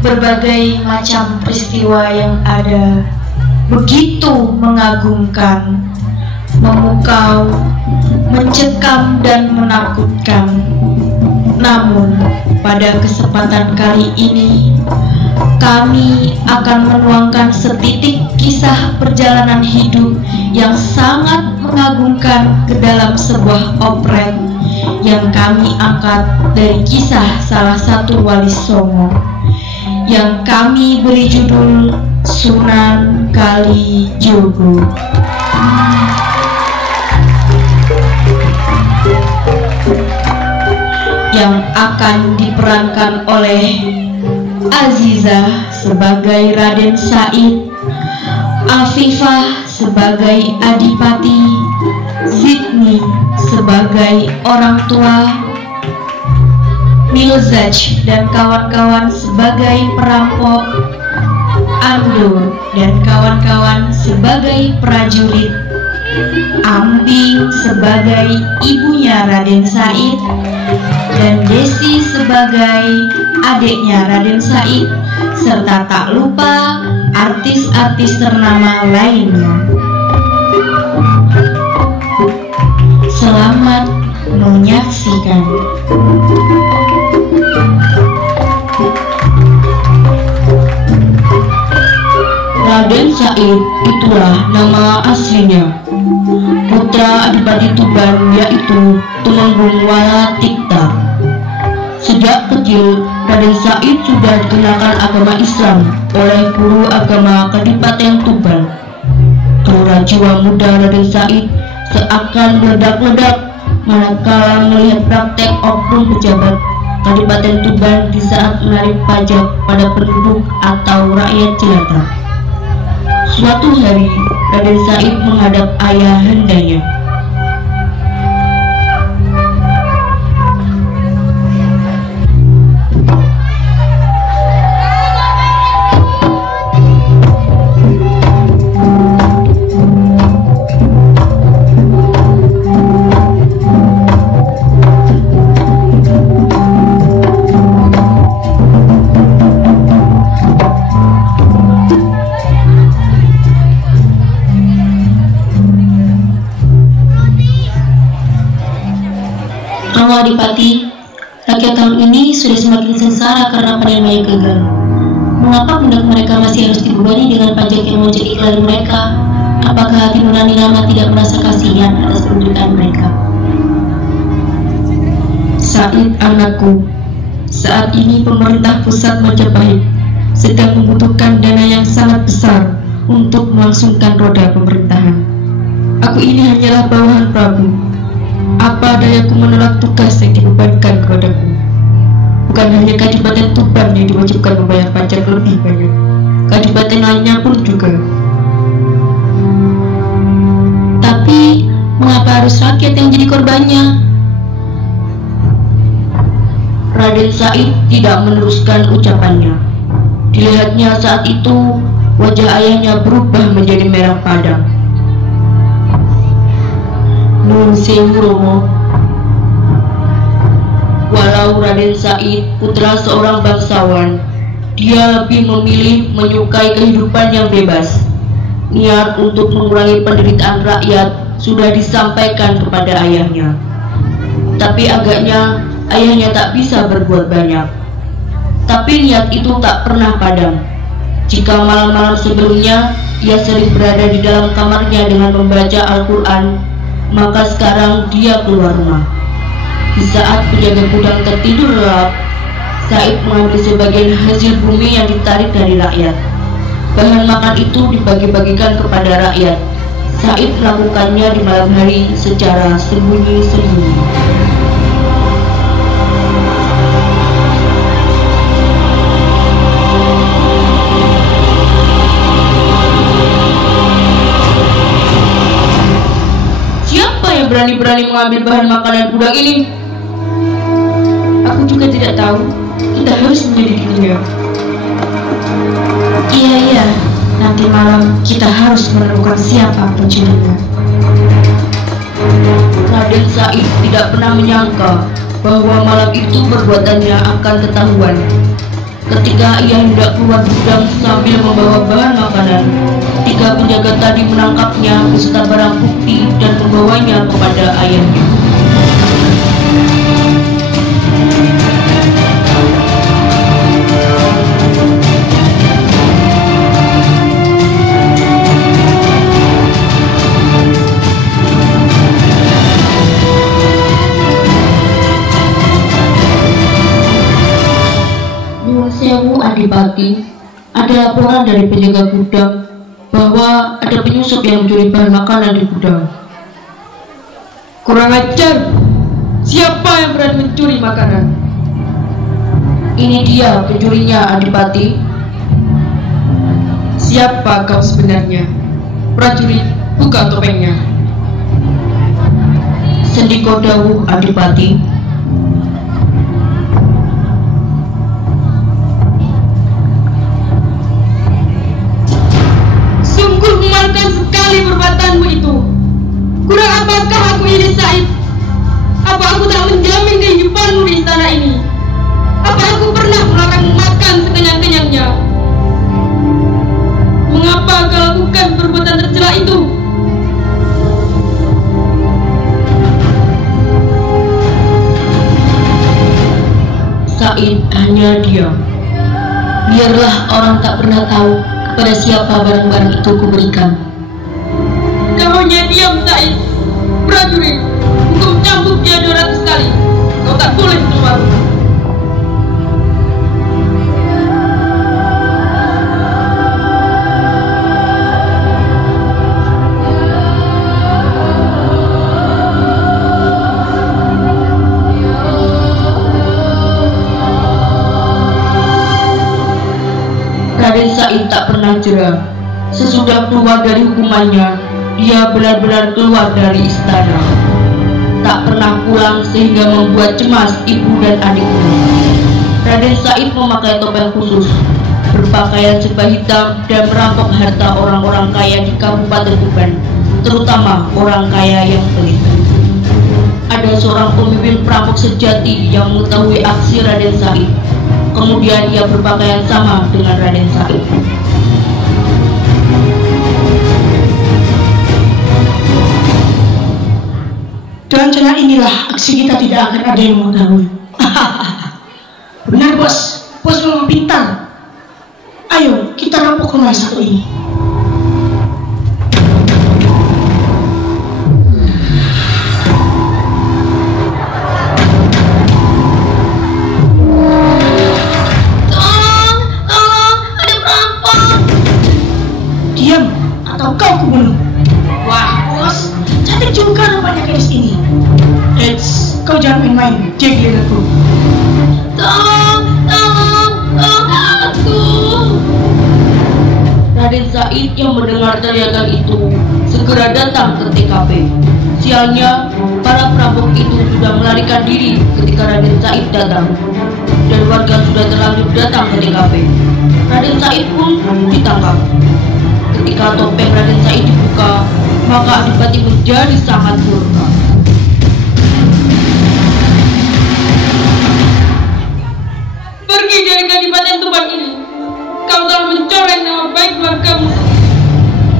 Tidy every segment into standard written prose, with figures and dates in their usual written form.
berbagai macam peristiwa yang ada begitu mengagumkan, memukau, mencekam dan menakutkan. Namun pada kesempatan kali ini kami akan menuangkan setitik kisah perjalanan hidup yang sangat mengagumkan ke dalam sebuah operet yang kami angkat dari kisah salah satu wali Songo yang kami beri judul Sunan Kalijogo. Yang akan diperankan oleh Azizah sebagai Raden Said, Afifah sebagai Adipati, Zidni sebagai orang tua, Milzaj dan kawan-kawan sebagai perampok, Ando dan kawan-kawan sebagai prajurit, Ambing sebagai ibunya Raden Said, dan Desi sebagai adiknya Raden Said, serta tak lupa artis-artis ternama lainnya. Selamat menyaksikan. Raden Said itulah nama aslinya, putra Adipati Tuban, yaitu Tumenggung Walatikta. Sejak kecil, Raden Said sudah dikenalkan agama Islam oleh guru agama Kadipaten Tuban. Gelora jiwa muda Raden Said seakan meledak-ledak manakala melihat praktek oknum pejabat Kadipaten Tuban di saat menarik pajak pada penduduk atau rakyat jelata. Suatu hari, Raden Said menghadap ayah hendanya. Adipati, rakyat tahun ini sudah semakin sengsara karena panen maya gagal. Mengapa pundak mereka masih harus dibebani dengan pajak yang mengojek iklan mereka? Apakah hati nurani Rama tidak merasa kasihan atas penderitaan mereka? Said anakku, saat ini pemerintah pusat Majapahit sedang membutuhkan dana yang sangat besar untuk melangsungkan roda pemerintahan. Aku ini hanyalah bawahan Prabu. Apa dayaku menolak tugas yang dibebankan kepadaku? Bukan hanya Kadipaten Tuban yang diwajibkan membayar pajak lebih banyak, kadipaten lainnya pun juga. Tapi, mengapa harus rakyat yang jadi korbannya? Raden Said tidak meneruskan ucapannya. Dilihatnya saat itu, wajah ayahnya berubah menjadi merah padam. Nun Sewu Romo. Walau Raden Said putra seorang bangsawan, dia lebih memilih menyukai kehidupan yang bebas. Niat untuk mengurangi penderitaan rakyat sudah disampaikan kepada ayahnya. Tapi agaknya ayahnya tak bisa berbuat banyak. Tapi niat itu tak pernah padam. Jika malam-malam sebelumnya ia sering berada di dalam kamarnya dengan membaca Al-Quran, maka sekarang dia keluar rumah. Di saat penjaga gudang tertidur lelap, Said mengambil sebagian hasil bumi yang ditarik dari rakyat. Bahan makan itu dibagi-bagikan kepada rakyat. Said melakukannya di malam hari secara sembunyi-sembunyi. Berani-berani mengambil bahan makanan budak ini? Aku juga tidak tahu. Kita harus menyelidikinya. Iya, nanti malam kita harus menemukan siapa pencurinya. Raden Said tidak pernah menyangka bahwa malam itu perbuatannya akan ketahuan. Ketika ia hendak keluar gudang sambil membawa bahan makanan, 3 penjaga tadi menangkapnya beserta barang bukti dan membawanya kepada ayahnya. Sewu Adipati, ada laporan dari penjaga gudang bahwa ada penyusup yang mencuri bahan makanan di gudang. Kurang ajar! Siapa yang berani mencuri makanan? Ini dia pencurinya, Adipati. Siapa kau sebenarnya? Prajurit, buka topengnya. Sendiko dawuh, Adipati. Memalukan sekali perbuatanmu itu. Kurang apakah aku ini, Said? Apa aku tak menjamin kehidupanmu di istana ini? Apa aku pernah melarangmu makan sekenyang-kenyangnya? Mengapa kau lakukan perbuatan tercela itu? Said hanya diam. Biarlah orang tak pernah tahu kepada siapa barang-barang itu kuberikan. Kau hanya diam, Said. Prajurit, hukum cambuk dia 200 kali. Kau tak boleh keluar. Raden Said tak pernah jera. Sesudah keluar dari hukumannya, dia benar-benar keluar dari istana. Tak pernah pulang sehingga membuat cemas ibu dan adiknya. Raden Said memakai topeng khusus, berpakaian serba hitam dan merampok harta orang-orang kaya di Kabupaten Tuban, terutama orang kaya yang pelit. Ada seorang pemimpin perampok sejati yang mengetahui aksi Raden Said. Kemudian ia berpakaian sama dengan Raden Said. Dengan cara inilah aksi kita tidak akan ada yang mengetahui. Benar, bos. Bos memang pintar. Ayo kita rampok rumah satu ini. Atau kau kubunuh. Wah, bos, cantik juga rupanya gadis ini. Eits, kau jangan main-main, jadi aku. Tolong aku. Raden Said yang mendengar teriakan itu segera datang ke TKP. Sialnya, para perampok itu sudah melarikan diri ketika Raden Said datang, dan warga sudah terlanjur datang ke TKP. Raden Said pun ditangkap. Ketika topeng Raden Said dibuka, maka Adipati menjadi sangat murka. Pergi dari Kadipaten Tuban ini. Kau telah mencoreng nama baik keluargamu.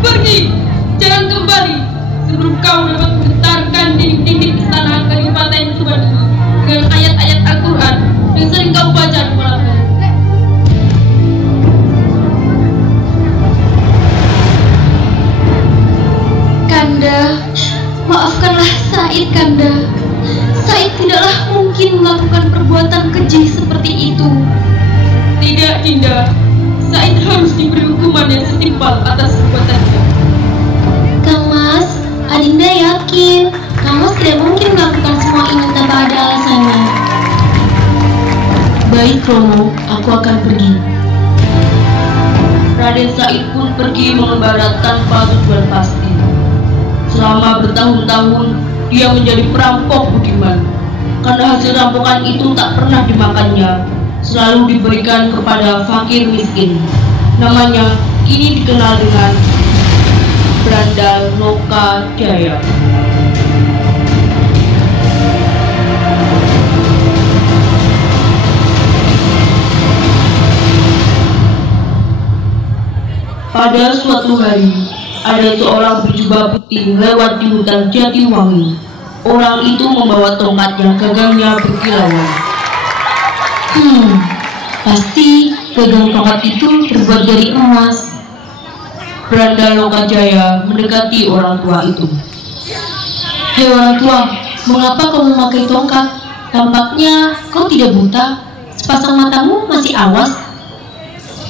Pergi, jangan kembali sebelum kau dapat menggetarkan dinding-dinding istana Kadipaten Tuban ini dengan ayat-ayat Al-Quran yang sering kau baca di malam hari. Kanda, maafkanlah Said, Kanda. Said tidaklah mungkin melakukan perbuatan keji seperti itu. Tidak, Dinda. Said harus diberi hukuman yang setimpal atas perbuatannya. Kang Mas, Adinda yakin Kang Mas tidak mungkin melakukan semua ini tanpa ada alasannya. Baik, Romo, aku akan pergi. Raden Said pun pergi mengembara tanpa tujuan pasti. Selama bertahun-tahun, dia menjadi perampok budiman. Karena hasil rampokan itu tak pernah dimakannya, selalu diberikan kepada fakir miskin. Namanya kini dikenal dengan Brandal Loka Jaya. Pada suatu hari, ada seorang berjubah putih lewat di hutan Jatiwangi. Orang itu membawa tongkat yang gagangnya berkilauan. Pasti gagang tongkat itu terbuat dari emas. Branda Lokajaya mendekati orang tua itu. Hei orang tua, mengapa kau memakai tongkat? Tampaknya kau tidak buta. Sepasang matamu masih awas.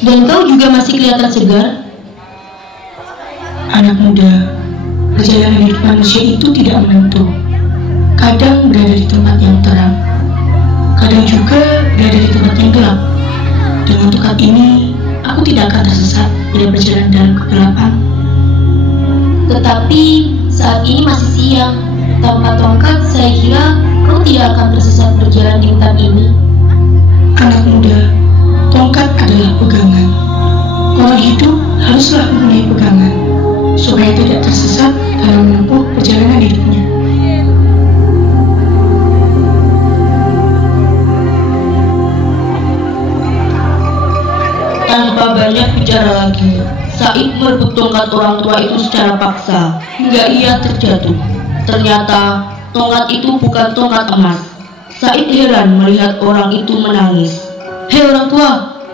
Dan kau juga masih kelihatan segar. Anak muda, perjalanan hidup manusia itu tidak menentu. Kadang berada di tempat yang terang, kadang juga berada di tempat yang gelap. Dengan tongkat ini, aku tidak akan tersesat bila berjalan dalam kegelapan. Tetapi saat ini masih siang. Tanpa tongkat, saya kira kau tidak akan tersesat berjalan di hutan ini. Anak muda, tongkat adalah pegangan. Orang hidup haruslah mempunyai pegangan, supaya tidak tersesat dalam menempuh perjalanan hidupnya. Tanpa banyak bicara lagi, Said merebut tongkat orang tua itu secara paksa hingga ia terjatuh. Ternyata tongkat itu bukan tongkat emas. Said heran melihat orang itu menangis. Hei orang tua,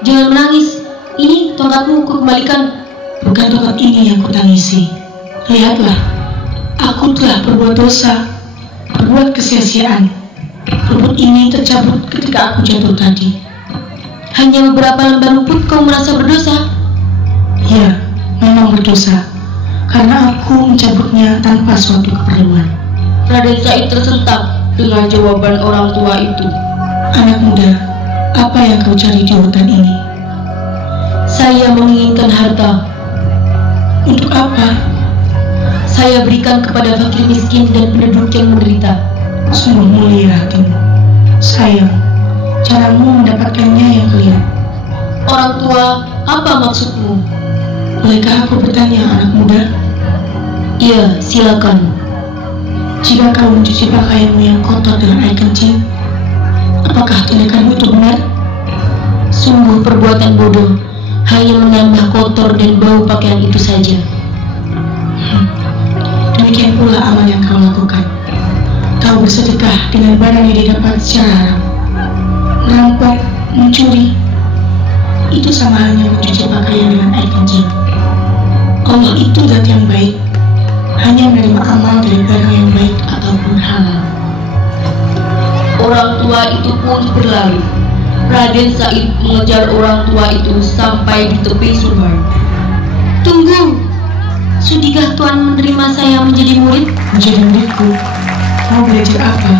jangan menangis. Ini tongkatmu kukembalikan. Bukan tongkat ini yang kutangisi. Lihatlah, aku telah berbuat dosa, berbuat kesia-siaan. Rumput ini tercabut ketika aku jatuh tadi. Hanya beberapa lembar rumput kau merasa berdosa? Ya, memang berdosa, karena aku mencabutnya tanpa suatu keperluan. Raden Said tersentak dengan jawaban orang tua itu. Anak muda, apa yang kau cari di hutan ini? Saya menginginkan harta. Untuk apa? Saya berikan kepada fakir miskin dan penduduk yang menderita. Sungguh mulia hatimu. Sayang, caramu mendapatkannya yang keliru. Orang tua, apa maksudmu? Bolehkah aku bertanya, anak muda? Iya, silakan. Jika kau mencuci pakaianmu yang kotor dengan air kencing, apakah tindakanmu itu benar? Sungguh perbuatan bodoh, hanya menambah kotor dan bau pakaian itu saja. Demikian pula amal yang kau lakukan. Kau bersedekah dengan barang yang didapat secara haram. Merampok, mencuri, itu sama halnya mencuci pakaian dengan air kencing. Allah itu zat yang baik, hanya menerima amal dari barang yang baik ataupun halal. Orang tua itu pun berlari. Raden Said mengejar orang tua itu sampai di tepi sungai. Tunggu, sudikah Tuan menerima saya menjadi murid? Menjadi muridku, mau belajar apa?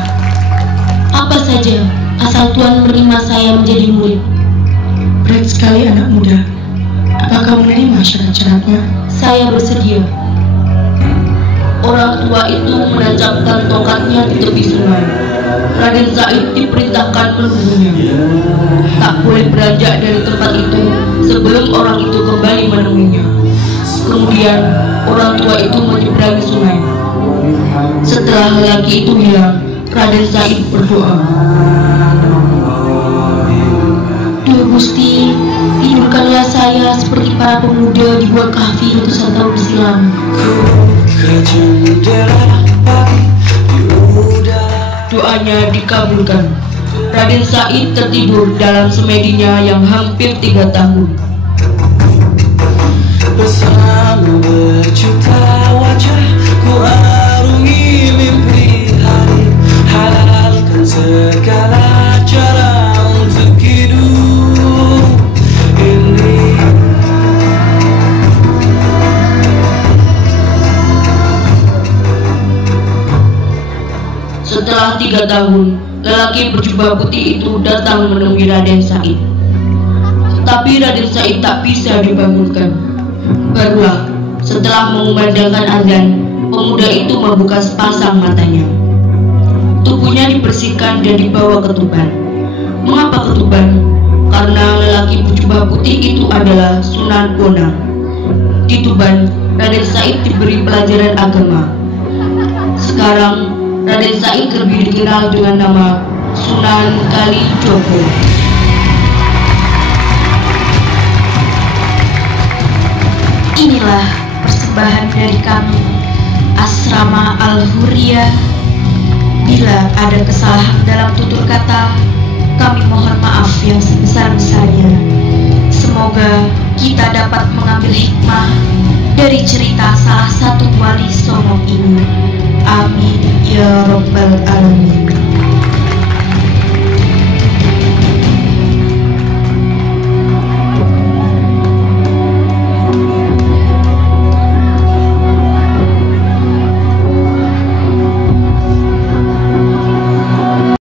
Apa saja, asal Tuan menerima saya menjadi murid. Baik sekali anak muda. Apakah menerima syarat-syaratnya? Saya bersedia. Orang tua itu menancapkan tongkatnya di tepi sungai. Raden Said diperintahkan menunggunya. Tak boleh beranjak dari tempat itu sebelum orang itu kembali menemuinya. Kemudian orang tua itu menyeberangi sungai. Setelah lelaki itu hilang, Raden Said berdoa. Duh Gusti, hidupkanlah saya seperti para pemuda di Gua Kahfi ratusan tahun silam. Doanya dikabulkan. Raden Said tertidur dalam semedinya yang hampir 3 tahun. Bersama berjuta wajah ku arungi mimpi hari, halalkan segala cara untuk hidup ini. Setelah 3 tahun, lelaki berjubah putih itu datang menemui Raden Said. Tapi Raden Said tak bisa dibangunkan. Barulah setelah mengumandangkan azan, pemuda itu membuka sepasang matanya. Tubuhnya dibersihkan dan dibawa ke Tuban. Mengapa ke Tuban? Karena lelaki berjubah putih itu adalah Sunan Bonang. Di Tuban, Raden Said diberi pelajaran agama. Sekarang Raden Said lebih dikenal dengan nama Sunan Kalijogo. Inilah persembahan dari kami, Asrama Al-Hurriyah. Bila ada kesalahan dalam tutur kata, kami mohon maaf yang sebesar-besarnya. Semoga kita dapat mengambil hikmah dari cerita salah satu wali songo ini. Amin ya Rabbal Alamin.